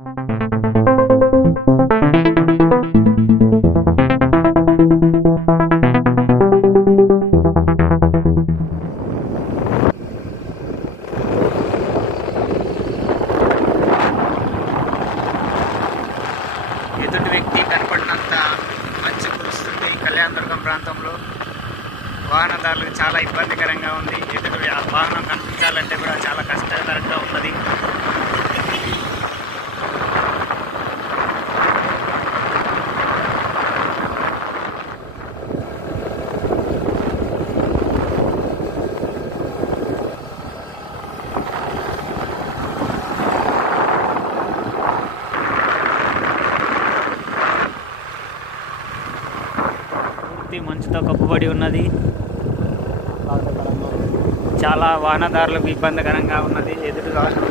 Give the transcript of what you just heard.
ఎదుటి వ్యక్తి కనపడినంత మంచు కురుస్తుంది కళ్యాణదుర్గం ప్రాంతంలో. వాహనదారులకు చాలా ఇబ్బందికరంగా ఉంది. ఎదుటి వాహనం కనిపించాలంటే కూడా చాలా కష్టకరంగా ఉన్నది. మంచుతో కప్పుబడి ఉన్నది. చాలా వాహనదారులకు ఇబ్బందికరంగా ఉన్నది. ఎదుటి వాహనం